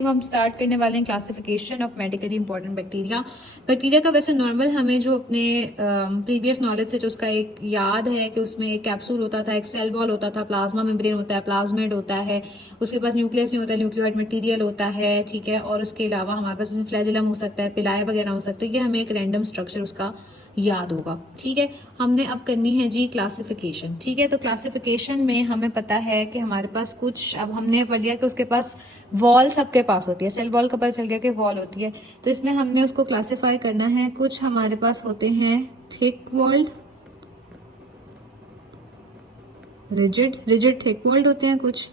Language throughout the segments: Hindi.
हम स्टार्ट करने वाले हैं classification of medically important bacteria. Bacteria का वैसे नॉर्मल हमें जो अपने प्रीवियस नॉलेज से जो उसका एक याद है कि उसमें एक कैप्सूल होता था, एक सेल वॉल होता था, प्लाज्मा मेम्ब्रेन होता है, प्लाज्मिड होता है, उसके पास न्यूक्लियस नहीं होता है, न्यूक्लियोइड मटेरियल होता है, ठीक है। और उसके अलावा हमारे पास फ्लैजिलम हो सकता है, पिलाय वगैरह हो सकता है। ये हमें एक रैंडम स्ट्रक्चर उसका याद होगा, ठीक है। हमने अब करनी है जी क्लासिफिकेशन, ठीक है। तो क्लासिफिकेशन में हमें पता है कि हमारे पास कुछ, अब हमने पढ़ लिया कि उसके पास वॉल सबके पास होती है, सेल वॉल का पता चल गया कि वॉल होती है। तो इसमें हमने उसको क्लासिफाई करना है। कुछ हमारे पास होते हैं thick walled, rigid thick walled होते हैं कुछ,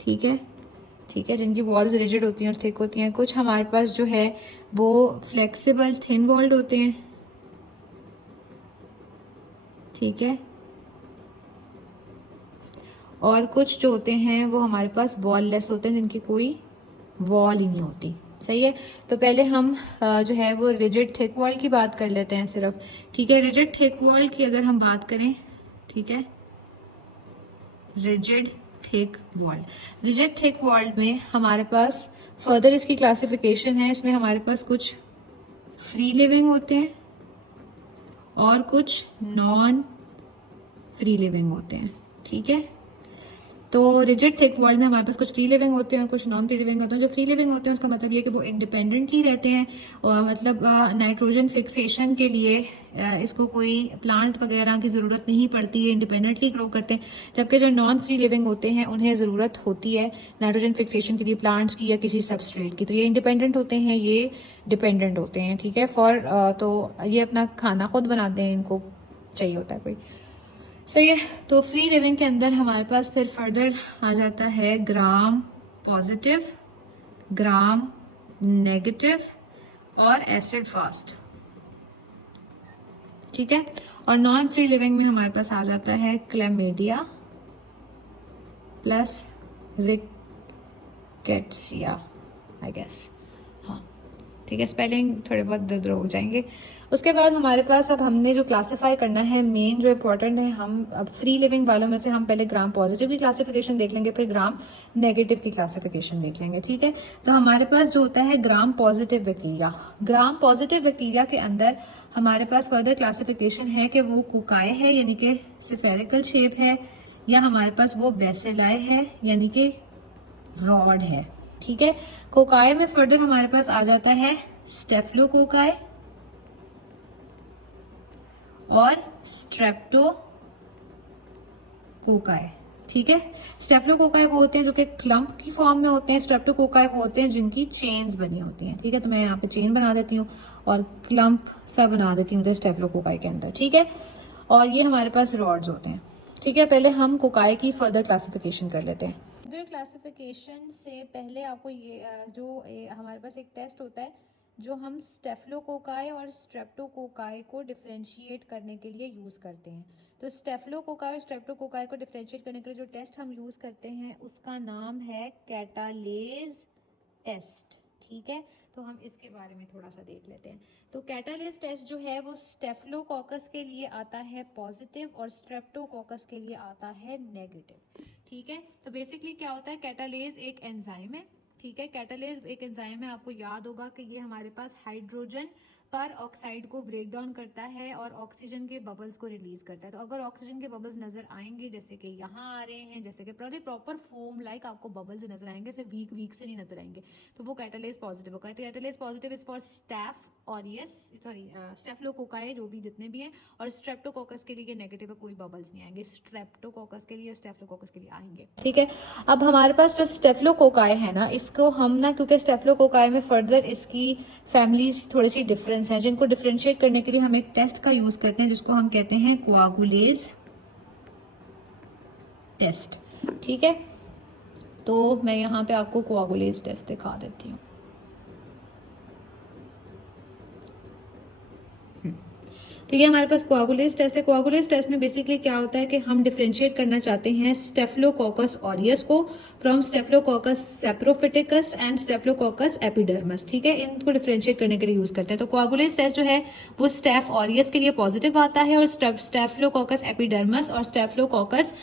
ठीक है, ठीक है, जिनकी वॉल्स रिजिड होती हैं और थिक होती हैं। कुछ हमारे पास जो है वो फ्लेक्सिबल थिन वॉल्ड होते हैं, ठीक है। और कुछ जो होते हैं वो हमारे पास वॉल लेस होते हैं, जिनकी कोई वॉल ही नहीं होती, सही है। तो पहले हम जो है वो रिजिड थिक वॉल की बात कर लेते हैं सिर्फ, ठीक है। रिजिड थिक वॉल की अगर हम बात करें, ठीक है, rigid thick wall, rigid thick wall में हमारे पास फर्दर इसकी क्लासिफिकेशन है। इसमें हमारे पास कुछ फ्री लिविंग होते हैं और कुछ नॉन फ्री लिविंग होते हैं, ठीक है। तो रिजिड थिक वॉल में हमारे पास कुछ फ्री लिविंग होते हैं और कुछ नॉन फ्री लिविंग होते हैं। जो फ्री लिविंग होते हैं उसका मतलब ये कि वो इंडिपेंडेंटली रहते हैं, और मतलब नाइट्रोजन फिक्सेशन के लिए इसको कोई प्लांट वगैरह की ज़रूरत नहीं पड़ती है, इंडिपेंडेंटली ग्रो करते हैं। जबकि जो नॉन फ्री लिविंग होते हैं उन्हें ज़रूरत होती है नाइट्रोजन फिक्सेशन के लिए प्लांट्स की या किसी सबस्ट्रेट की। तो ये इंडिपेंडेंट होते हैं, ये डिपेंडेंट होते हैं, ठीक है। तो ये अपना खाना खुद बनाते हैं, इनको चाहिए होता है कोई, सही है। तो फ्री लिविंग के अंदर हमारे पास फिर फर्दर आ जाता है ग्राम पॉजिटिव, ग्राम नेगेटिव और एसिड फास्ट, ठीक है। और नॉन फ्री लिविंग में हमारे पास आ जाता है chlamydia plus rickettsia, I guess, हाँ, ठीक है। स्पेलिंग थोड़े बहुत दर हो जाएंगे। उसके बाद हमारे पास अब हमने जो क्लासिफाई करना है, मेन जो इम्पोर्टेंट है, हम अब फ्री लिविंग वालों में से हम पहले ग्राम पॉजिटिव की क्लासिफिकेशन देख लेंगे, फिर ग्राम नेगेटिव की क्लासिफिकेशन देख लेंगे, ठीक है। तो हमारे पास जो होता है ग्राम पॉजिटिव बैक्टीरिया, ग्राम पॉजिटिव बैक्टीरिया के अंदर हमारे पास फर्दर क्लासिफिकेशन है कि वो कुकाए है यानी कि स्फेरिकल शेप है, या हमारे पास वो बेसिलाए है यानी कि रॉड है, ठीक है। कोकाए में फर्दर हमारे पास आ जाता है स्टेफलोकोकाई और स्ट्रेप्टोकोकाई, ठीक है। स्टेफलोकोकाई वो होते हैं जो कि क्लम्प की फॉर्म में होते हैं, स्ट्रेप्टोकोकाई वो होते हैं जिनकी चेन्स बनी होती हैं, ठीक है। तो मैं यहाँ पे चेन बना देती हूँ और क्लम्प सा बना देती हूँ स्टेफलोकोकाई के अंदर, ठीक है। और ये हमारे पास रॉड्स होते हैं, ठीक है। पहले हम कोकाई की फर्दर क्लासिफिकेशन कर लेते हैं। फर्दर क्लासिफिकेशन से पहले आपको ये हमारे पास एक टेस्ट होता है जो हम स्टेफलोकोकाई और स्ट्रेप्टोकोकाई को डिफरेंशिएट करने के लिए यूज़ करते हैं। तो स्टेफलोकोकाई और स्ट्रेप्टोकोकाई को डिफरेंशिएट करने के लिए जो टेस्ट हम यूज़ करते हैं उसका नाम है कैटालेज टेस्ट, ठीक है। तो हम इसके बारे में थोड़ा सा देख लेते हैं। तो कैटालेज टेस्ट जो है वो स्टेफलोकोकस के लिए आता है पॉजिटिव और स्ट्रेप्टोकोकस के लिए आता है नेगेटिव, ठीक है। तो बेसिकली क्या होता है, कैटालेज एक एंजाइम है, ठीक है। कैटालेज एक एंजाइम है, आपको याद होगा कि ये हमारे पास हाइड्रोजन पर ऑक्साइड को ब्रेक डाउन करता है और ऑक्सीजन के बबल्स को रिलीज करता है। तो अगर ऑक्सीजन के बबल्स नजर आएंगे, जैसे कि यहाँ आ रहे हैं, जैसे कि प्रॉपर फोम लाइक आपको बबल्स नजर आएंगे, सिर्फ वीक वीक से नहीं नजर आएंगे, तो वो कैटालेज पॉजिटिव होगा। तो catalase positive is for staph aureus, sorry staphylococci जो भी जितने भी हैं, और स्ट्रेप्टोकोकस के लिए नेगेटिव है, कोई बबल्स नहीं आएंगे। स्ट्रेप्टोकोकस के लिए और स्टेफलोकोकस के लिए आएंगे, ठीक है। अब हमारे पास जो स्टेफलोकोकाई है ना, इसको हम ना, क्योंकि स्टेफलोकोकाई में फर्दर इसकी फैमिलीज थोड़ी सी डिफरेंस है, जिनको डिफरेंशिएट करने के लिए हम एक टेस्ट का यूज करते हैं जिसको हम कहते हैं कोआगुलेज टेस्ट, ठीक है। तो मैं यहाँ पे आपको कोआगुलेज टेस्ट दिखा देती हूँ। तो ये हमारे पास कोआगुलेज टेस्ट है। कोआगुलेज टेस्ट में बेसिकली क्या होता है कि हम डिफरेंशिएट करना चाहते हैं स्टेफलोकोकस ऑरियस को फ्रॉम स्टेफलोकोकस सेप्रोफिटिकस एंड स्टेफलोकोकस एपिडर्मस, ठीक है। इनको डिफरेंशिएट करने के लिए यूज करते हैं। तो कोआगुलेज टेस्ट जो है वो स्टेफ ऑरियस के लिए पॉजिटिव आता है और स्टेफलोकोकस एपिडर्मस और स्टेफलोकोकस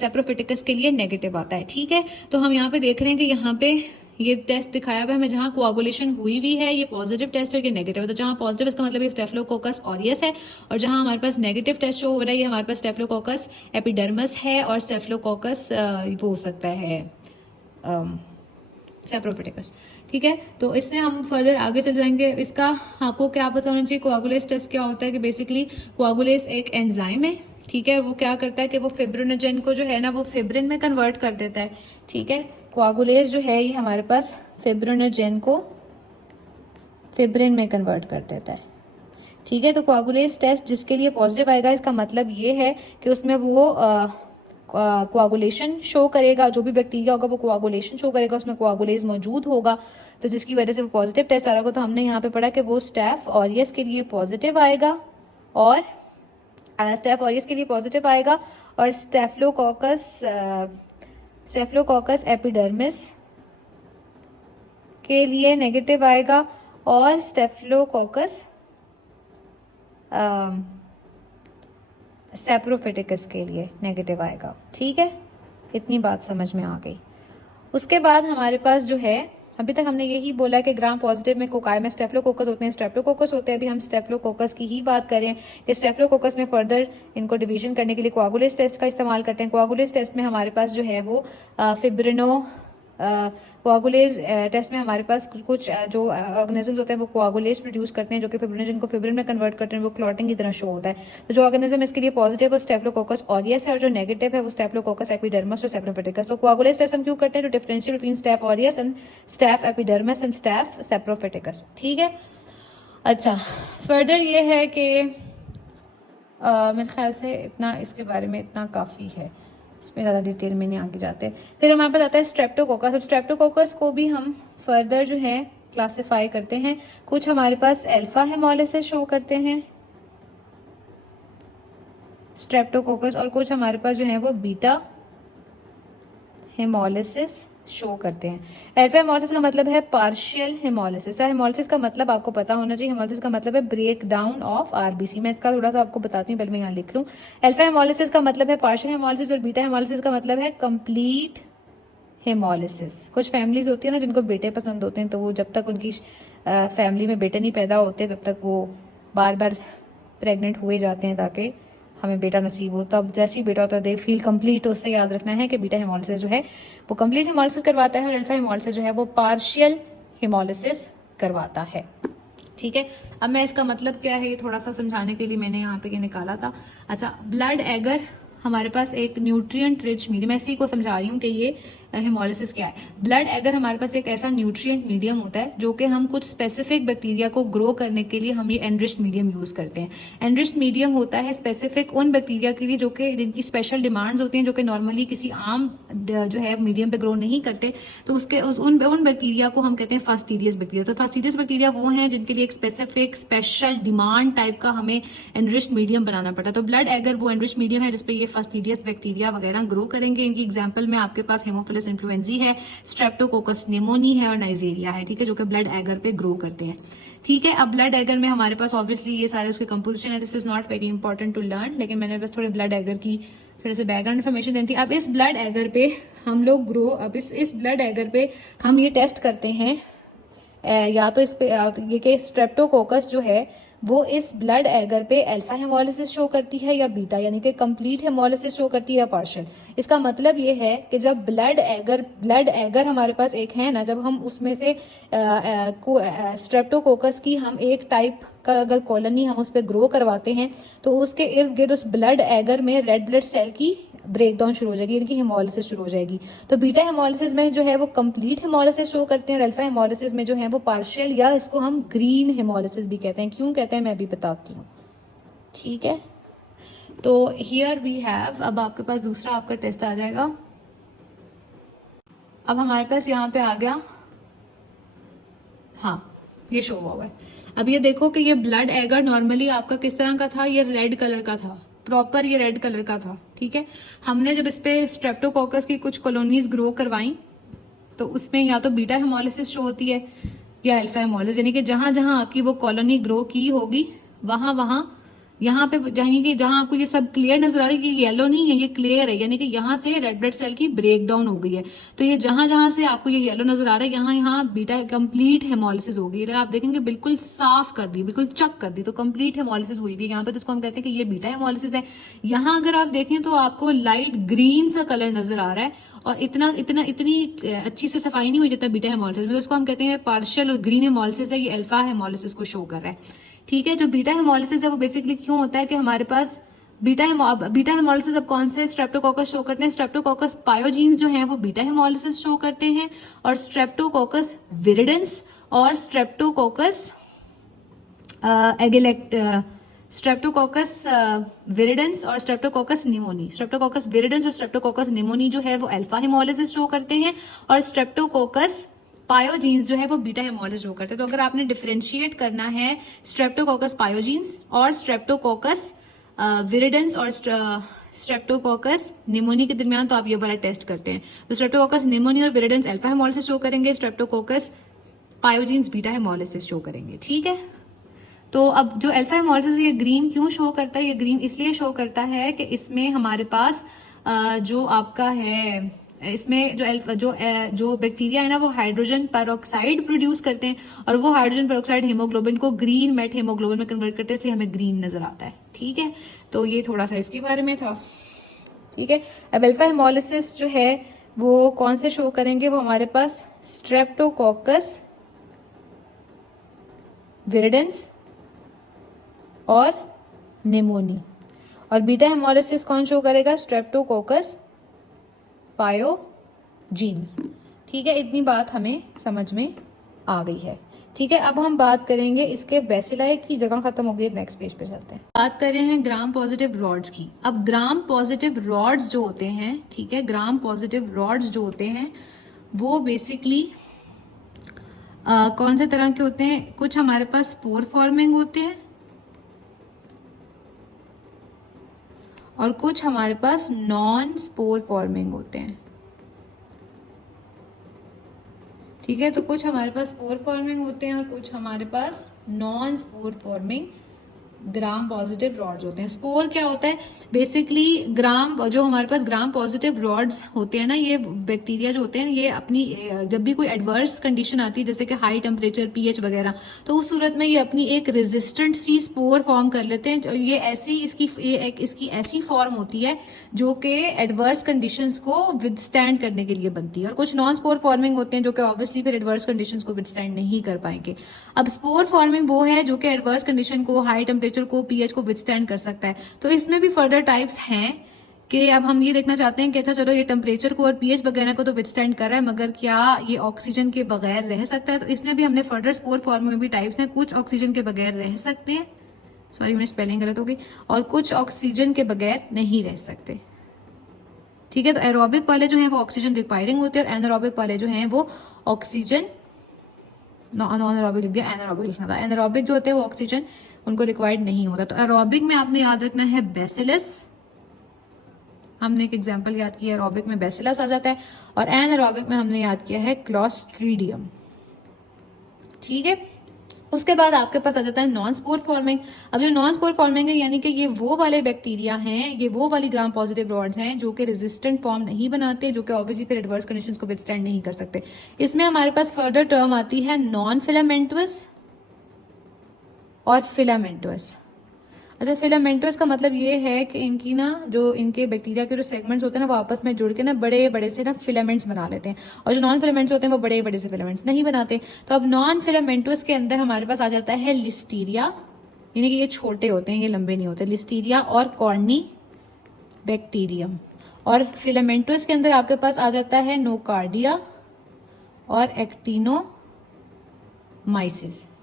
सेप्रोफिटिकस के लिए नेगेटिव आता है, ठीक है। तो हम यहाँ पे देख रहे हैं कि यहाँ पे ये टेस्ट दिखाया हुआ है हमें जहाँ कोआगुलेशन हुई भी है, ये पॉजिटिव टेस्ट है, ये नेगेटिव है। तो जहाँ पॉजिटिव इसका मतलब ये स्टेफिलोकोकस ऑरियस है, और जहाँ हमारे पास नेगेटिव टेस्ट शो हो रहा है ये हमारे पास स्टेफिलोकोकस एपिडर्मस है और स्टेफिलोकोकस वो हो सकता है सैप्रोफिटिकस। ठीक है, तो इसमें हम फर्दर आगे चल जाएंगे। इसका आपको क्या पता होना चाहिए, कोआगुलेस टेस्ट क्या होता है कि बेसिकली कोआगुलेस एक एंजाइम है। ठीक है, वो क्या करता है कि वो फिब्रिनोजेन को जो है ना वो फिब्रिन में कन्वर्ट कर देता है। ठीक है, कोआगुलेस जो है ये हमारे पास फिब्रिनोजेन को फिब्रिन में कन्वर्ट कर देता है। ठीक है, तो कोआगुलेस टेस्ट जिसके लिए पॉजिटिव आएगा इसका मतलब ये है कि उसमें वो कोआगुलेशन शो करेगा, जो भी बैक्टीरिया होगा वो कोआगुलेशन शो करेगा, उसमें कोआगुलेज मौजूद होगा, तो जिसकी वजह से वो पॉजिटिव टेस्ट आ रहा होगा। तो हमने यहाँ पे पढ़ा कि वो स्टेफ ऑरियस के लिए पॉजिटिव आएगा, और स्टेफ ऑरियस के लिए पॉजिटिव आएगा, और स्टेफिलोकोकस एपिडर्मिस के लिए नेगेटिव आएगा, और स्टेफिलोकोकस सैप्रोफिटिकस के लिए नेगेटिव आएगा। ठीक है, इतनी बात समझ में आ गई। उसके बाद हमारे पास जो है, अभी तक हमने यही बोला कि ग्राम पॉजिटिव में कोकाई में स्टेफिलोकोकस होते हैं, स्ट्रेप्टोकोकस होते हैं। अभी हम स्टेफिलोकोकस की ही बात करें कि स्टेफिलोकोकस में फर्दर इनको डिवीजन करने के लिए कोआगुलेस टेस्ट का इस्तेमाल करते हैं। कोआगुलेस टेस्ट में हमारे पास जो है वो कोआगुलेज टेस्ट में हमारे पास कुछ जो ऑर्गेनिजम्स होते हैं वो कोआगुलेज प्रोड्यूस करते हैं, जो कि फिब्रिनोजन को फिब्रिन में कन्वर्ट करते हैं, वो क्लॉटिंग की तरह शो होता है। तो जो ऑर्गेनिज्म इसके लिए पॉजिटिव है वो स्टेफिलोकोकस ऑरियस है, और जो नेगेटिव है वो स्टेफिलोकोकस एपिडर्मस और सैप्रोफिटिकस। तो कोआगुलेज टेस्ट हम क्यों करते हैं, तो differential between staph aureus and staph epidermidis and staph saprophyticus. ठीक है, अच्छा फर्दर ये है कि मेरे ख्याल से इतना इसके बारे में इतना काफ़ी है, इसमें ज़्यादा डिटेल में नहीं आगे जाते। फिर हमारे पास आता है स्ट्रेप्टोकोकस। अब स्ट्रेप्टोकोकस को भी हम फर्दर जो है क्लासिफाई करते हैं। कुछ हमारे पास अल्फा हेमोलिसिस शो करते हैं स्ट्रेप्टोकोकस, और कुछ हमारे पास जो है वो बीटा हेमोलिसिस शो करते हैं। अल्फा हेमोलिसिस का मतलब है पार्शियल हेमोलिसिस। हेमोलिसिस का मतलब आपको पता होना चाहिए, हेमोलिसिस का मतलब है ब्रेक डाउन ऑफ आरबीसी। मैं इसका थोड़ा सा आपको बताती हूँ, पहले मैं यहाँ लिख लूँ। अल्फा हेमोलिसिस का मतलब है पार्शियल हेमोलिसिस, और बीटा हेमोलिसिस का मतलब है कंप्लीट हेमोलिसिस। कुछ फैमिलीज होती है ना जिनको बेटे पसंद होते हैं, तो वो जब तक उनकी फैमिली में बेटे नहीं पैदा होते तब तक वो बार बार प्रेग्नेंट हुए जाते हैं ताकि हमें बेटा नसीब हो। तब जैसे ही बेटा होता है दे फील कंप्लीट। तो उससे याद रखना है कि बीटा हेमोलिसिस जो है वो कंप्लीट हेमोलिसिस करवाता है, और अल्फा हेमोलिसिस जो है वो पार्शियल हेमोलिसिस करवाता है। ठीक है, अब मैं इसका मतलब क्या है ये थोड़ा सा समझाने के लिए मैंने यहाँ पे ये निकाला था। अच्छा, ब्लड एगर हमारे पास एक न्यूट्रिएंट रिच मीडियम, मैं इसी को समझा रही हूँ कि ये हेमोलिसिस क्या है। ब्लड एगर हमारे पास एक ऐसा न्यूट्रिएंट मीडियम होता है जो कि हम कुछ स्पेसिफिक बैक्टीरिया को ग्रो करने के लिए हम ये एनरिच्ड मीडियम यूज करते हैं। एनरिच्ड मीडियम होता है स्पेसिफिक उन बैक्टीरिया के लिए जो कि जिनकी स्पेशल डिमांड्स होती हैं, जो कि नॉर्मली किसी आम जो है मीडियम पे ग्रो नहीं करते। तो उसके उन बैक्टीरिया को हम कहते हैं फास्टीडियस बैक्टीरिया। तो फास्टीडियस बैक्टीरिया वो हैं जिनके लिए एक स्पेसिफिक स्पेशल डिमांड टाइप का हमें एनरिच्ड मीडियम बनाना पड़ता है। तो ब्लड एगर वो एनरिच्ड मीडियम है जिसपे ये फास्टीडियस बैक्टीरिया वगैरह ग्रो करेंगे। इनकी एग्जाम्पल में आपके पास हेमोफिलस इन्फ्लुएंजी है, स्ट्रेप्टोकोकस निमोनी है, और नाइजीरिया है। ठीक है, जो कि ब्लड एगर पे ग्रो करते हैं। ठीक है, अब ब्लड एगर में हमारे पास ऑब्वियसली ये सारे उसके कंपोजिशन है। This is not very important to learn, लेकिन मैंने बस थोड़े ब्लड एगर की थोड़े से बैकग्राउंड इन्फॉर्मेशन देनी थी। अब इस ब्लड एगर पे हम लोग अब इस ब्लड एगर पे हम ये टेस्ट करते हैं, या तो इस पे ये कि स्ट्रेप्टोकोकस जो है वो इस ब्लड एगर पे अल्फा हेमोलिसिस शो करती है या बीटा, यानी कि कंप्लीट हेमोलिसिस शो करती है या पार्शियल। इसका मतलब ये है कि जब ब्लड एगर हमारे पास एक है ना, जब हम उसमें से स्ट्रेप्टोकोकस की हम एक टाइप का अगर कॉलोनी हम उस पर ग्रो करवाते हैं तो उसके इर्द गिर्द उस ब्लड एगर में रेड ब्लड सेल की ब्रेकडाउन शुरू हो जाएगी, इनकी हेमोलिसिस शुरू हो जाएगी। तो बीटा हेमोलिसिस में जो है वो कंप्लीट हेमोलिसिस शो करते हैं, और अल्फा हेमोलिसिस में जो है वो पार्शियल, या इसको हम ग्रीन हेमोलिसिस भी कहते हैं। क्यों कहते हैं मैं भी बताती हूँ। ठीक है, तो हियर वी हैव, अब आपके पास दूसरा आपका टेस्ट आ जाएगा। अब हमारे पास यहाँ पे आ गया, हाँ ये शो हुआ है। अब ये देखो कि ये ब्लड एगर नॉर्मली आपका किस तरह का था, ये रेड कलर का था, प्रॉपर ये रेड कलर का था। ठीक है, हमने जब इस पे स्ट्रेप्टोकोकस की कुछ कॉलोनीज ग्रो करवाई तो उसमें या तो बीटा हेमोलिसिस शो होती है या अल्फा हेमोलिसिस, यानी कि जहां जहां आपकी वो कॉलोनी ग्रो की होगी वहां वहां यहाँ पे यानी कि जहां आपको ये सब क्लियर नजर आ रही है, ये येलो नहीं है, ये क्लियर है, यानी कि यहाँ से रेड ब्लड सेल की ब्रेक डाउन हो गई है। तो ये जहां जहां से आपको ये येलो नजर आ रहा है, यहाँ यहाँ बीटा कंप्लीट हेमोलिसिस हो गई है। आप देखेंगे बिल्कुल साफ कर दी, बिल्कुल चक कर दी, तो कंप्लीट हेमोलिसिस हुई थी यहाँ पे, तो इसको हम कहते हैं कि ये बीटा हेमोलिसिस है। यहाँ अगर आप देखें तो आपको लाइट ग्रीन सा कलर नजर आ रहा है, और इतनी अच्छी से सफाई नहीं हुई जितना बीटा हेमोलिसिस में, तो इसको हम कहते हैं पार्शियल और ग्रीन हेमोलिसिस है। ये अल्फा हेमोलिसिस को शो कर रहा है। ठीक है, जो बीटा हेमोलिसिस है वो बेसिकली क्यों होता है कि हमारे पास बीटा हेमोलिसिस अब कौन से स्ट्रेप्टोकोकस शो करते हैं? स्ट्रेप्टोकोकस पायोजीन्स जो हैं वो बीटा हेमोलिसिस शो करते हैं, और स्ट्रेप्टोकोकस विरिडेंस और स्ट्रेप्टोकोकस स्ट्रेप्टोकोकस विरिडेंस और स्ट्रेप्टोकोकस निमोनी, स्ट्रेप्टोकोकस विरिडेंस और स्ट्रेप्टोकोकस निमोनी जो है वो अल्फा हेमोलिसिस शो करते हैं, और स्ट्रेप्टोकोकस पायोजीन्स जो है वो बीटा हेमोलिसिस शो करते हैं। तो अगर आपने डिफरेंशिएट करना है स्ट्रेप्टोकोकस पायोजीन्स और स्ट्रेप्टोकोकस विरिडेंस और स्ट्रेप्टोकोकस निमोनी के दरमियान, तो आप ये वाला टेस्ट करते हैं। तो स्ट्रेप्टोकोकस निमोनी और विरिडेंस अल्फा हेमोलिसिस शो करेंगे, स्ट्रेप्टोकोकस पायोजीन्स बीटा हेमोलिसिस शो करेंगे। ठीक है, तो अब जो अल्फा हेमोलिसिस ये ग्रीन क्यों शो करता है? ये ग्रीन इसलिए शो करता है कि इसमें हमारे पास जो आपका है, इसमें जो बैक्टीरिया है ना वो हाइड्रोजन पेरोक्साइड प्रोड्यूस करते हैं, और वो हाइड्रोजन पेरोक्साइड हीमोग्लोबिन को ग्रीन मेट हीमोग्लोबिन में कन्वर्ट करते हैं, इसलिए हमें ग्रीन नजर आता है। ठीक है, तो ये थोड़ा सा इसके बारे में था। ठीक है, अब अल्फा हेमोलिसिस जो है वो कौन से शो करेंगे? वो हमारे पास स्ट्रेप्टोकोकस विरिडेंस और निमोनी, और बीटा हेमोलिसिस कौन शो करेगा? स्ट्रेप्टोकोकस पायोजीन्स। ठीक है, इतनी बात हमें समझ में आ गई है। ठीक है, अब हम बात करेंगे इसके बेसिलाई की, जगह खत्म हो गई, नेक्स्ट पेज पे चलते हैं। बात कर रहे हैं ग्राम पॉजिटिव रॉड्स की। अब ग्राम पॉजिटिव रॉड्स जो होते हैं, ठीक है, ग्राम पॉजिटिव रॉड्स जो होते हैं वो बेसिकली कौन से तरह के होते हैं? कुछ हमारे पास स्पोर फॉर्मिंग होते हैं और कुछ हमारे पास नॉन स्पोर फॉर्मिंग होते हैं। ठीक है, तो कुछ हमारे पास स्पोर फॉर्मिंग होते हैं और कुछ हमारे पास non spore forming gram positive rods होते हैं। स्पोर क्या होता है? बेसिकली जो हमारे पास ग्राम पॉजिटिव रॉड्स होते हैं ना, ये बैक्टीरिया जो होते हैं, ये अपनी जब भी कोई एडवर्स कंडीशन आती है जैसे कि हाई टेम्परेचर, पीएच वगैरह, तो उस सूरत में ये अपनी एक रेजिस्टेंट सी स्पोर फॉर्म कर लेते हैं। ये ऐसी इसकी ऐसी फॉर्म होती है जो कि एडवर्स कंडीशंस को विदस्टैंड करने के लिए बनती है, और कुछ नॉन स्पोर फॉर्मिंग होते हैं जो कि ऑब्वियसली फिर एडवर्स कंडीशंस को विदस्टैंड नहीं कर पाएंगे। अब स्पोर फॉर्मिंग वो है जो कि एडवर्स कंडीशन को, हाई टेम्परेचर को, पीएच को विदस्टैंड कर सकता है। तो इसमें भी फर्दर टाइप्स हैं कि अब हम ये देखना चाहते हैं कि अच्छा चलो ये टेम्परेचर को और पीएच वगैरह को तो विदस्टैंड कर रहा है, मगर क्या ये ऑक्सीजन के बगैर रह सकता है? तो इसमें भी हमने फर्दर स्पोर फॉर्म में भी टाइप्स हैं। कुछ ऑक्सीजन के बगैर रह सकते हैं, सॉरी मेरी स्पेलिंग गलत हो गई, और कुछ ऑक्सीजन के बगैर नहीं रह सकते। ठीक है, तो एरोबिक वाले जो हैं वो ऑक्सीजन रिक्वायरिंग होते हैं, और एनारोबिक वाले जो हैं वो ऑक्सीजन, नॉन एरोबिक लिख दिया, एनारोबिक लिखना था। एनारोबिक जो होते हैं वो ऑक्सीजन उनको रिक्वायर्ड नहीं होता। तो एरोबिक में आपने याद रखना है बेसिलस, हमने एक एग्जांपल याद किया, एरोबिक में बेसिलस आ जाता है, और एनारोबिक में हमने याद किया है क्लोस्ट्रीडियम। ठीक है, उसके बाद आपके पास आ जाता है नॉन स्पोर फॉर्मिंग। अब जो नॉन स्पोर फॉर्मिंग है, यानी कि ये वो वाले बैक्टीरिया हैं, ये वो वाली ग्राम पॉजिटिव रॉड्स हैं जो कि रेजिस्टेंट फॉर्म नहीं बनाते, जो कि ऑब्वियसली फिर एडवर्स कंडीशंस को विदस्टैंड नहीं कर सकते। इसमें हमारे पास फर्दर टर्म आती है नॉन फिलामेंटस और फिलामेंटस। अच्छा, फिलामेंटस का मतलब ये है कि इनकी ना, जो इनके बैक्टीरिया के जो सेगमेंट्स होते हैं ना, वो आपस में जुड़ के ना बड़े बड़े से ना फिलामेंट्स बना लेते हैं, और जो नॉन फिलामेंट्स होते हैं वो बड़े बड़े से फिलामेंट्स नहीं बनाते। तो अब नॉन फिलामेंटस के अंदर हमारे पास आ जाता है लिस्टीरिया, यानी कि ये छोटे होते हैं, ये लंबे नहीं होते, लिस्टीरिया और कॉर्नी बैक्टीरियम। और फिलामेंटस के अंदर आपके पास आ जाता है नोकार्डिया और एक्टिनोमाइसिस।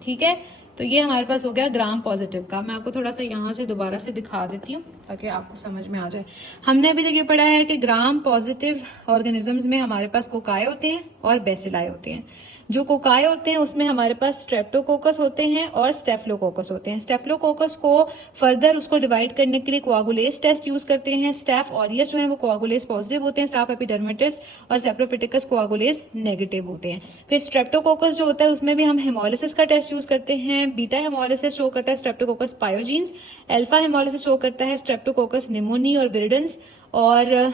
ठीक है, तो ये हमारे पास हो गया ग्राम पॉजिटिव का। मैं आपको थोड़ा सा यहाँ से दोबारा से दिखा देती हूँ। ताकि आपको समझ में आ जाए। हमने अभी तक ये पढ़ा है कि ग्राम पॉजिटिव ऑर्गेनिजम्स में हमारे पास कोकाई होते हैं और बेसिलाई होते हैं। जो कोकाई होते हैं उसमें हमारे पास स्ट्रेप्टोकोकस होते हैं और स्टेफलोकोकस होते हैं। स्टेफलोकोकस को फर्दर उसको डिवाइड करने के लिए कोआगुलेज टेस्ट यूज करते हैं। स्टेफ ऑरियस जो है वो कोआगुलेज पॉजिटिव होते हैं, स्टाफ एपिडर्मिटिस और सेप्रोफिटिकस कोआगुलेज नेगेटिव होते हैं। फिर स्ट्रेप्टोकोकस जो होता है उसमें भी हम हेमोलिसिस का टेस्ट यूज करते हैं। बीटा हेमोलिसिस शो करता है स्ट्रेप्टोकोकस पायोजीन्स, अल्फा हेमोलिसिस शो करता है स्ट्रेप्टोकोकस निमोनी और विरिडेंस, और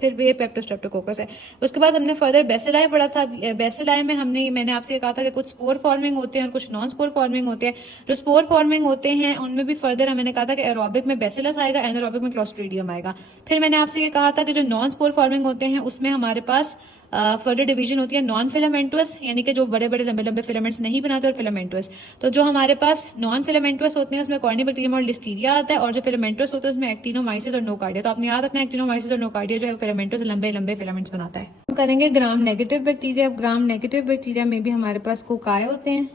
फिर भी पेप्टोस्ट्रेप्टोकोकस है। उसके बाद हमने फर्दर बेसिलाई पढ़ा था। बेसिलाई में मैंने आपसे कहा था कि कुछ स्पोर फॉर्मिंग होते हैं और कुछ नॉन स्पोर फॉर्मिंग होते हैं। जो स्पोर फॉर्मिंग होते हैं उनमें भी फर्दर मैंने कहा था कि एरोबिक में बेसिलस आएगा, एनारोबिक में क्लोस्ट्रीडियम आएगा। फिर मैंने आपसे ये कहा था कि जो नॉन स्पोर फॉर्मिंग होते हैं उसमें हमारे पास फर्दर डिवीजन होती है नॉन फिलामेंटुअस, यानी कि जो बड़े बड़े लंबे लंबे फिलामेंट्स नहीं बनाते, और फिलामेंटुअस। तो जो हमारे पास नॉन फिलामेंटुअस होते हैं उसमें कॉर्निबैक्टीरियम और लिस्टीरिया आता है, और जो फिलामेंटुअस होते हैं उसमें एक्टिनोमाइसिस और नोकार्डिया। तो आपने याद रखना है एक्टिनोमाइसिस और नोकार्डिया जो है फिलामेंटुअस लंबे लंबे फिलामेंट्स बनाता है। हम करेंगे gram negative bacteria. Gram negative bacteria में भी हमारे पास कोकाई होते हैं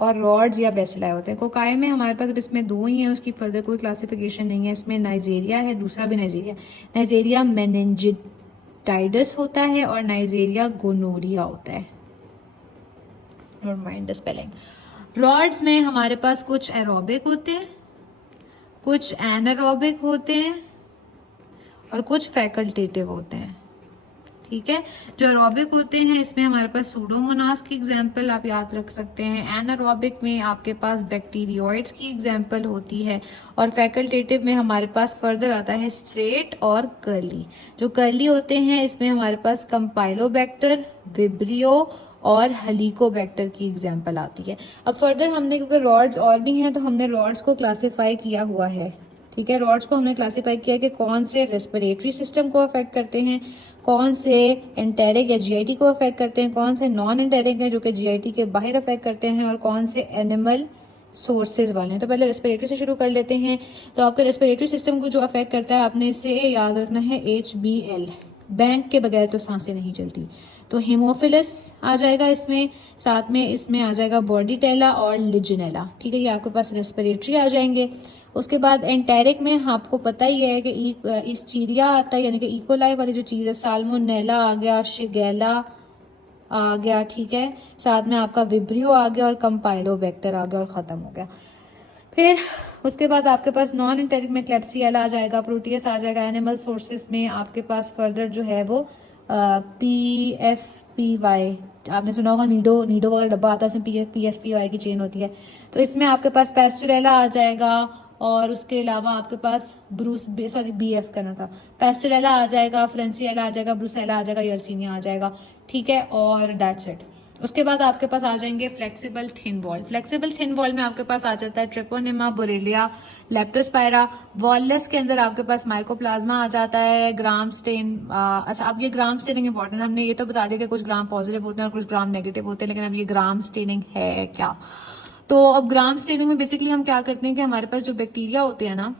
और रॉड्स या बेसिलाई होते हैं। कोकाई में हमारे पास इसमें दो ही हैं, उसकी फर्दर कोई क्लासिफिकेशन नहीं है। इसमें नाइजेरिया है, दूसरा भी नाइजेरिया मेनिंजिटाइडस होता है और नाइजेरिया गोनोरिया होता है। Don't mind the spelling. Rods में हमारे पास कुछ एरोबिक होते हैं, कुछ एनारोबिक होते हैं और कुछ फैकल्टेटिव होते हैं। ठीक है, जो एरोबिक होते हैं इसमें हमारे पास सूडोमोनास की एग्जांपल आप याद रख सकते हैं। एनारोबिक में आपके पास बैक्टीरियोइड्स की एग्जांपल होती है, और फैकल्टेटिव में हमारे पास फर्दर आता है स्ट्रेट और कर्ली। जो कर्ली होते हैं इसमें हमारे पास कंपाइलोबैक्टर, विब्रियो और हेलिकोबैक्टर की एग्जांपल आती है। अब फर्दर हमने, क्योंकि रॉड्स और भी हैं, तो हमने रॉड्स को क्लासीफाई किया हुआ है। ठीक है, रॉड्स को हमने क्लासीफाई किया कि कौन से रेस्पिरेटरी सिस्टम को अफेक्ट करते हैं, कौन से एंटेरिक या जीआईटी को अफेक्ट करते हैं, कौन से नॉन एंटेरिक हैं जो कि जीआईटी के बाहर अफेक्ट करते हैं, और कौन से एनिमल सोर्सेज वाले हैं। तो पहले रेस्पिरेटरी से शुरू कर लेते हैं। तो आपके रेस्पिरेटरी सिस्टम को जो अफेक्ट करता है आपने इसे याद रखना है HBL, बैंक के बगैर तो सांसें नहीं चलती। तो हेमोफिलस आ जाएगा इसमें, साथ में इसमें आ जाएगा बॉर्डीटेला और लिजिनेला। ठीक है, ये आपके पास रेस्पिरेटरी आ जाएंगे। उसके बाद एंटेरिक में आपको पता ही है कि इस चीरिया आता है, यानी कि इकोलाई वाली जो चीज़ है, साल्मोनेला आ गया, शिगेला आ गया। ठीक है, साथ में आपका विब्रियो आ गया और कंपाइलोबैक्टर आ गया और ख़त्म हो गया। फिर उसके बाद आपके पास नॉन एंटेरिक में क्लेप्सियला आ जाएगा, प्रोटियस आ जाएगा। एनिमल सोर्सेस में आपके पास फर्दर जो है वो PFPY, आपने सुना होगा, नीडो वाला डब्बा आता है, इसमें PFPY की चेन होती है। तो इसमें आपके पास पेस्चुरेला आ जाएगा, और उसके अलावा आपके पास BF करना था, पेस्चुरेला आ जाएगा, फ्रेंसिएला आ जाएगा, ब्रुसेला आ जाएगा, यर्सीनिया आ जाएगा। ठीक है, और दैट्स इट। उसके बाद आपके पास आ जाएंगे flexible thin wall. Flexible thin wall में आपके पास आ जाता है ट्रिपोनिमा, बोरेलिया, लेप्टोस्पायरा। वॉललेस के अंदर आपके पास माइकोप्लाज्मा आ जाता है, ग्राम स्टेन। अच्छा, अब ये ग्राम स्टेनिंग इंपॉर्टेंट, हमने ये तो बता दिया कि कुछ ग्राम पॉजिटिव होते हैं और कुछ ग्राम नेगेटिव होते हैं, लेकिन अब ये ग्राम स्टेनिंग है क्या। तो अब ग्राम स्टेनिंग में बेसिकली हम क्या करते हैं कि हमारे पास जो बैक्टीरिया होते हैं ना,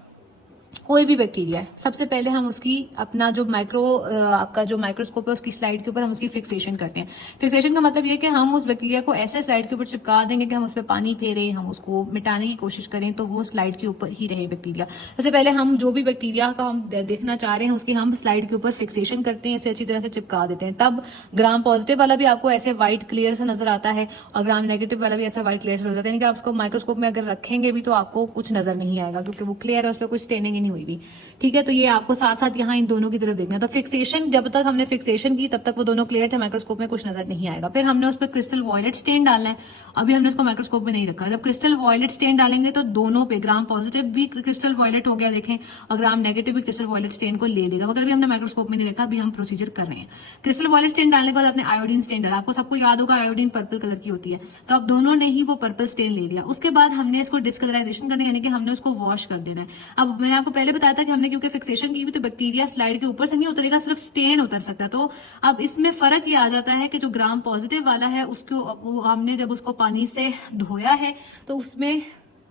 कोई भी बैक्टीरिया है, सबसे पहले हम उसकी अपना जो आपका जो माइक्रोस्कोप है उसकी स्लाइड के ऊपर हम उसकी फिक्सेशन करते हैं। फिक्सेशन का मतलब ये कि हम उस बैक्टीरिया को ऐसे स्लाइड के ऊपर चिपका देंगे कि हम उस पर पानी फेरें, हम उसको मिटाने की कोशिश करें तो वो स्लाइड के ऊपर ही रहे बैक्टीरिया। सबसे पहले हम जो भी बैक्टीरिया का हम देखना चाह रहे हैं उसकी हम स्लाइड के ऊपर फिक्सेशन करते हैं, इसे अच्छी तरह से चिपका देते हैं। तब ग्राम पॉजिटिव वाला भी आपको ऐसे व्हाइट क्लियर सा नजर आता है, और ग्राम नेगेटिव वाला भी ऐसा व्हाइट क्लियर सा नजर आता है। यानी कि आप उसको माइक्रोस्कोप में अगर रखेंगे भी तो आपको कुछ नजर नहीं आएगा, क्योंकि वो क्लियर है, उस पर कुछ स्टेनिंग ही नहीं हुई भी। ठीक है, तो ये आपको साथ साथ यहाँ इन दोनों की तरफ देखना है। तो फिक्सेशन, जब तक हमने फिक्सेशन की तब तक वो दोनों क्लियर थे, माइक्रोस्कोप में कुछ नजर नहीं आएगा। फिर हमने उस पर क्रिस्टल वॉयलेट स्टेन डालना है, अभी हमने उसको माइक्रोस्कोप में नहीं रखा। जब क्रिस्टल वॉयलेट स्टेन डालेंगे तो दोनों पे ग्राम पॉजिटिव भी क्रिस्टल वॉयलेट हो गया देखें, और ग्राम नेगेटिव भी क्रिस्टल वॉयलेट स्टेन को ले लेगा, मगर अभी हमने माइक्रोस्कोप में नहीं रखा, अभी हम प्रोसीजर कर रहे हैं। क्रिस्टल वॉयलेट स्टेन डालने के बाद आपने आयोडीन स्टेन डाला, आपको सबको याद होगा आयोडीन पर्पल कलर की होती है, तो अब दोनों ने ही वो पर्पल स्टेन ले लिया। उसके बाद हमने इसको डिस्कलराइजेशन करना है, यानी कि हमने उसको वॉश कर देना है। अब मैंने आपको पहले बताया था कि हमने क्योंकि फिक्सेशन की तो बैक्टीरिया स्लाइड के ऊपर से नहीं उतरेगा, सिर्फ स्टेन उतर सकता है। तो अब इसमें फर्क ये आ जाता है कि जो ग्राम पॉजिटिव वाला है उसको हमने जब उसको पानी से धोया है तो उसमें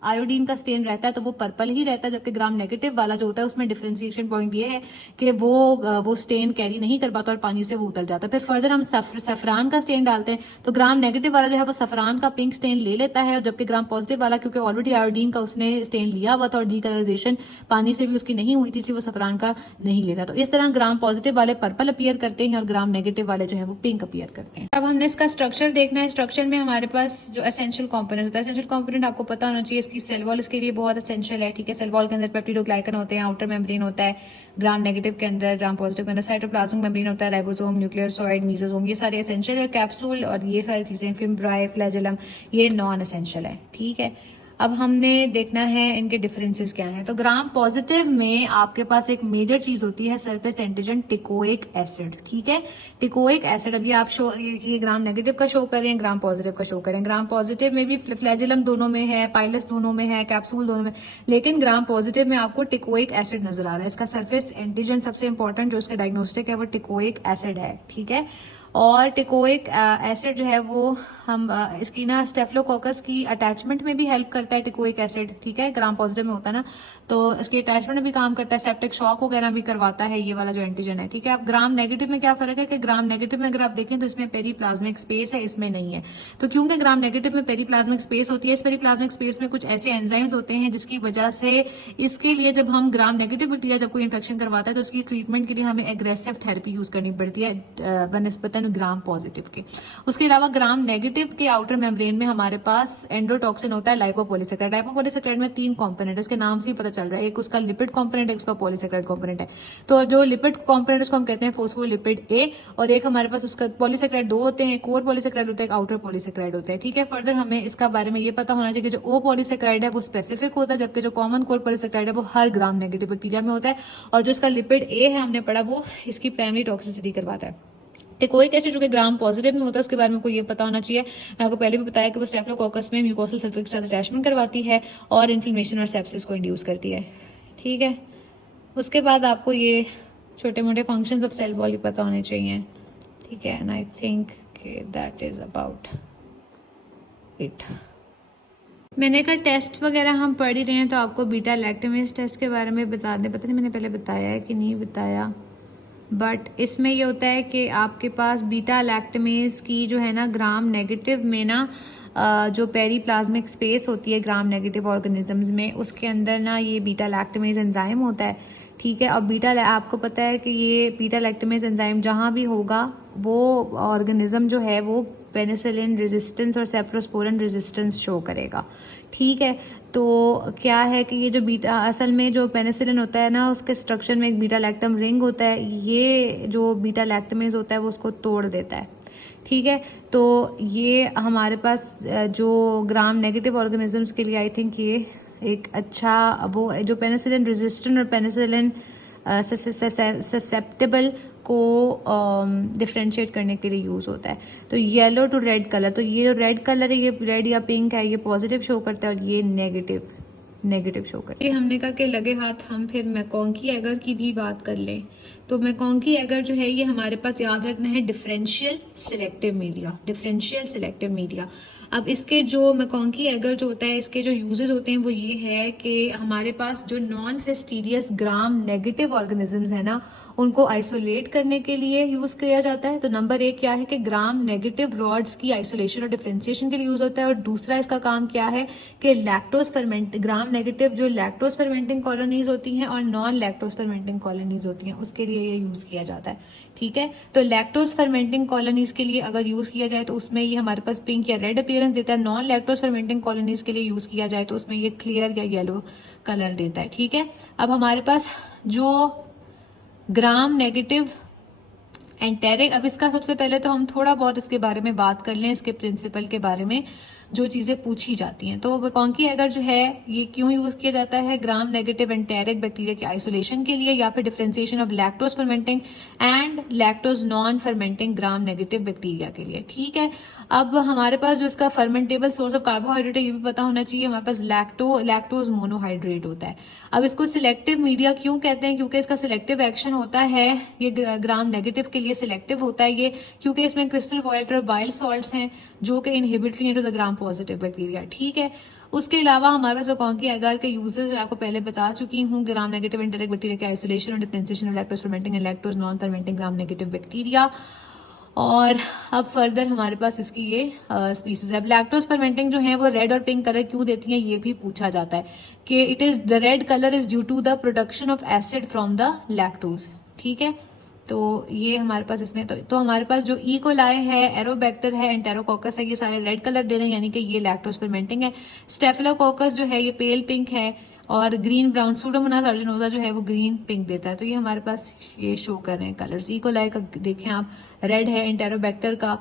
आयोडीन का स्टेन रहता है तो वो पर्पल ही रहता है, जबकि ग्राम नेगेटिव वाला जो होता है उसमें डिफरेंशिएशन पॉइंट ये है कि वो स्टेन कैरी नहीं कर पाता और पानी से वो उतर जाता है। फिर फर्दर हम सफरान का स्टेन डालते हैं तो ग्राम नेगेटिव वाला जो है वो सफरान का पिंक स्टेन ले लेता है, और जबकि ग्राम पॉजिटिव वाला क्योंकि ऑलरेडी आयोडीन का उसने स्टेन लिया हुआ था और डीकलराइजेशन पानी से भी उसकी नहीं हुई थी, इसलिए वो सफरान का नहीं लेता। तो इस तरह ग्राम पॉजिटिव वाले पर्पल अपीयर करते हैं और ग्राम नेगेटिव वाले जो है वो पिंक अपीयर करते हैं। अब हमने इसका स्ट्रक्चर देखना है। स्ट्रक्चर में हमारे पास जो एसेंशियल कंपोनेंट होता है, एसेंशियल कंपोनेंट आपको पता होना चाहिए, इसकी सेल वॉल इसके लिए बहुत एसेंशियल है, ठीक है। सेल वॉल के अंदर पेप्टिडोग्लाइकन होते हैं, आउटर मेम्ब्रेन होता है ग्राम नेगेटिव के अंदर, ग्राम पॉजिटिव के अंदर साइटोप्लाज्मिक मेम्ब्रेन होता है, राइबोसोम, न्यूक्लियोसॉइड, मीसोसोम, ये सारे एसेंशियल है। कैप्सूल और ये सारी चीजें, फिम्ब्राई, फ्लैजेलम, ये नॉन एसेंशियल है, ठीक है। अब हमने देखना है इनके डिफरेंसेस क्या हैं। तो ग्राम पॉजिटिव में आपके पास एक मेजर चीज होती है सरफेस एंटीजन टिकोइक एसिड, ठीक है। टिकोइक एसिड अभी आप ये ग्राम नेगेटिव का शो करें, ग्राम पॉजिटिव का शो करें। ग्राम पॉजिटिव में भी फ्लैजेलम दोनों में है, पाइलस दोनों में है, कैप्सूल दोनों में, लेकिन ग्राम पॉजिटिव में आपको टिकोइक एसिड नजर आ रहा है। इसका सरफेस एंटीजन सबसे इंपॉर्टेंट जो इसका डायग्नोस्टिक है वो टिकोइक एसिड है, ठीक है। और टिकोइक एसिड जो है वो हम इसकी ना स्टेफलोकोकस की अटैचमेंट में भी हेल्प करता है टिकोइक एसिड, ठीक है। ग्राम पॉजिटिव में होता है ना, तो इसकी अटैचमेंट में भी काम करता है, सेप्टिक शॉक वगैरह भी करवाता है ये वाला जो एंटीजन है, ठीक है। अब ग्राम नेगेटिव में क्या फर्क है कि ग्राम नेगेटिव में अगर आप देखें तो इसमें पेरीप्लाज्मिक स्पेस है, इसमें नहीं है। तो क्योंकि ग्राम नेगेटिव में पेरीप्लाज्मिक स्पेस होती है, इस पेरीप्लाज्मिक स्पेस में कुछ ऐसे एंजाइम्स होते हैं जिसकी वजह से इसके लिए जब हम ग्राम नेगेटिव बैक्टीरिया जब कोई इन्फेक्शन करवाता है तो उसकी ट्रीटमेंट के लिए हमें एग्रेसिव थेरेपी यूज करनी पड़ती है बनस्पतन ग्राम पॉजिटिव के। उसके अलावा ग्राम नेगेटिव के आउटर मेम्ब्रेन में हमारे पास एंडोटॉक्सिन होता है, लाइपोपॉलीसेकेराइड। लाइपोपॉलीसेकेराइड में 3 कंपोनेंट है, इसके नाम से ही पता चल रहा है, एक उसका लिपिड कंपोनेंट है, उसका पॉलीसेकेराइड कंपोनेंट है। तो जो लिपिड कंपोनेंट उसको हम कहते हैं फोस्फोलिपिड ए, और एक हमारे पास उसका पॉलीसेकेराइड 2 होते हैं, कोर पॉलीसेकेराइड होता है, एक आउटर पॉलीसेकेराइड होता है, ठीक है। फर्दर हमें इसका बारे में ये पता होना चाहिए कि जो ओ पॉलीसेकेराइड है वो स्पेसिफिक होता है, जबकि जो कॉमन कोर पॉलीसेकेराइड है वो हर ग्राम नेगेटिव बैक्टीरिया में होता है, और जो इसका लिपिड ए है हमने पढ़ा वो इसकी प्राइमरी टॉक्सिसिटी करवाता है। टिकोइक एसिड जो कि ग्राम पॉजिटिव में होता है उसके बारे में आपको ये पता होना चाहिए, मैं आपको पहले भी बताया कि वो स्टेफलोकोकस में म्यूकोसल सल्फेट के साथ अटैचमेंट करवाती है और इन्फ्लेमेशन और सेप्सिस को इंड्यूस करती है, ठीक है। उसके बाद आपको ये छोटे मोटे फंक्शंस ऑफ सेल वॉल पता होने चाहिए, ठीक है। And I think that is about it. मैंने कहा टेस्ट वगैरह हम पढ़ ही रहे हैं तो आपको बीटा लैक्टेमेज टेस्ट के बारे में बता दें, पता नहीं मैंने पहले बताया है कि नहीं बताया, बट इसमें ये होता है कि आपके पास बीटा लैक्टेमेज की जो है ना ग्राम नेगेटिव में ना जो पेरीप्लाज्मिक स्पेस होती है ग्राम नेगेटिव ऑर्गेनिजम्स में, उसके अंदर ना ये बीटा लैक्टेमेज एंजाइम होता है, ठीक है। अब आपको पता है कि ये बीटा लैक्टेमेज एंजाइम जहाँ भी होगा वो ऑर्गेनिज्म जो है वो पेनिसिलिन रेजिस्टेंस और सेप्रोस्पोरिन रेजिस्टेंस शो करेगा, ठीक है। तो क्या है कि ये जो बीटा असल में जो पेनिसिलिन होता है ना उसके स्ट्रक्चर में एक बीटा लैक्टम रिंग होता है, ये जो बीटा लैक्टमेज होता है वो उसको तोड़ देता है, ठीक है। तो ये हमारे पास जो ग्राम नेगेटिव ऑर्गेनिजम्स के लिए आई थिंक ये एक अच्छा वो जो पेनिसिलिन रेजिस्टेंट और पेनिसिलिन ससेप्टेबल को डिफ्रेंशिएट करने के लिए यूज होता है। तो येलो टू रेड कलर, तो ये जो रेड कलर है ये रेड या पिंक है, ये पॉजिटिव शो करता है और ये नेगेटिव शो करता है। हमने कहा कि लगे हाथ हम फिर मैकोंकी एगर की भी बात कर लें। तो मैकोंकी एगर जो है ये हमारे पास याद रखना है डिफरेंशियल सिलेक्टिव मीडिया। अब इसके जो मैकोंकी एगर जो होता है इसके जो यूजेस होते हैं वो ये है कि हमारे पास जो नॉन फेस्टिडियस ग्राम नेगेटिव ऑर्गेनिजम्स है ना उनको आइसोलेट करने के लिए यूज किया जाता है। तो नंबर 1 क्या है कि ग्राम नेगेटिव रॉड्स की आइसोलेशन और डिफरेंशिएशन के लिए यूज होता है, और दूसरा इसका काम क्या है कि लैक्टोज फर्मेंट ग्राम नेगेटिव जो लैक्टोज फर्मेंटिंग कॉलोनीज होती हैं और नॉन लैक्टोज फर्मेंटिंग कॉलोनीज होती हैं उसके लिए ये यूज किया जाता है, ठीक है। तो लैक्टोज फर्मेंटिंग कॉलोनीज के लिए अगर यूज किया जाए तो उसमें ये हमारे पास पिंक या रेड अपीयरेंस देता है, नॉन लैक्टोज फर्मेंटिंग कॉलोनीज के लिए यूज किया जाए तो उसमें ये क्लियर या येलो कलर देता है, ठीक है। अब हमारे पास जो ग्राम नेगेटिव एंटेरिक, अब इसका सबसे पहले तो हम थोड़ा बहुत इसके बारे में बात कर लें, इसके प्रिंसिपल के बारे में जो चीजें पूछी जाती हैं। तो मैकोंकी एगर जो है ये क्यों यूज किया जाता है ग्राम नेगेटिव एंटेरिक बैक्टीरिया के आइसोलेशन के लिए या फिर differentiation of lactose fermenting and lactose non fermenting gram negative bacteria के लिए, ठीक है। अब हमारे पास जो इसका फर्मेंटेबल सोर्स ऑफ कार्बोहाइड्रेट है ये भी पता होना चाहिए, हमारे पास लैक्टोज मोनोहाइड्रेट होता है। अब इसको सिलेक्टिव मीडिया क्यों कहते हैं, क्योंकि इसका सिलेक्टिव एक्शन होता है ये ग्राम नेगेटिव के लिए ये सिलेक्टिव होता है ये, क्योंकि इसमें क्रिस्टल वॉयलेट और बाइल सॉल्ट्स हैं जो कि इनहिबिटरी हैं to the gram positive bacteria, ठीक है। उसके अलावा हमारे पास वकांकी एगार के यूजेस मैं आपको पहले बता चुकी हूँ, ग्राम नेगेटिव इंटरैक्ट बैक्टीरिया के आइसोलेशन और differentiation of lactose fermenting and lactose non fermenting gram negative bacteria. और अब फर्दर हमारे पास इसकी ये स्पीसीज है। लैक्टोज फर्मेंटिंग जो है वो रेड और पिंक कलर क्यों देती हैं ये भी पूछा जाता है कि it is the red colour is due to the production of acid from the lactose, ठीक है। तो ये हमारे पास इसमें तो हमारे पास जो ई कोलाई है, एरोबैक्टर है, एंटेरोकोकस है, ये सारे रेड कलर दे रहे हैं, यानी कि ये लैक्टोज फर्मेंटिंग है। स्टेफिलोकोकस जो है ये पेल पिंक है, और ग्रीन ब्राउन सूडोमोनास अर्जिनोसा जो है वो ग्रीन पिंक देता है। तो ये हमारे पास ये शो कर रहे हैं कलर्स। ई कोलाई का देखें आप, रेड है, एंटेरोबैक्टर का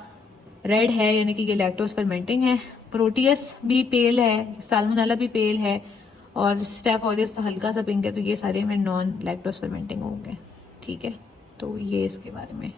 रेड है, यानी कि ये लैक्टोज फर्मेंटिंग है। प्रोटियस भी पेल है, साल्मोनेला भी पेल है, और स्टेफ ऑरियस तो हल्का सा पिंक है। तो ये सारे में नॉन लैक्टोज फर्मेंटिंग होंगे, ठीक है। तो ये इसके बारे में